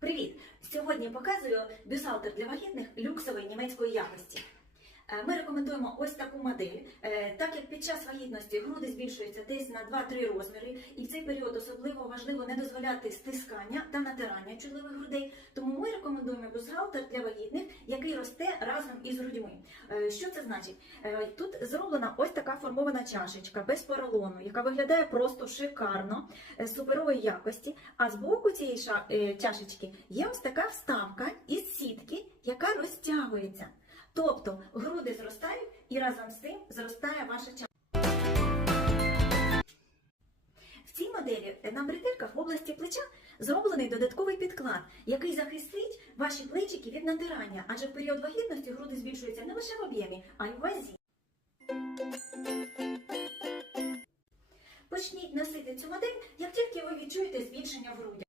Привіт! Сьогодні показую бюсалтер для вагітних люксової німецької якості. Е, Ми рекомендуємо ось таку модель, Е, так як під час вагітності груди збільшуються десь на 2-3 розміри, і в цей період особливо важливо не дозволяти стискання та натирання чутливих грудей. Бюстгальтер для вагітних, який росте разом із грудьми. Е, Що це значить? Е, Тут зроблена ось така формована чашечка без поролону, яка виглядає просто шикарно, е, суперової якості. А з боку цієї чашечки є ось така вставка із сітки, яка розтягується. Тобто груди зростають і разом з тим зростає ваша чашка. В цій моделі на бретельках в області плеча зроблений додатковий підклад, який захистить ваші плечики від натирання, адже в період вагітності груди збільшуються не лише в об'ємі, а й в вазі. Почніть носити цю модель, як тільки ви відчуєте збільшення в грудях.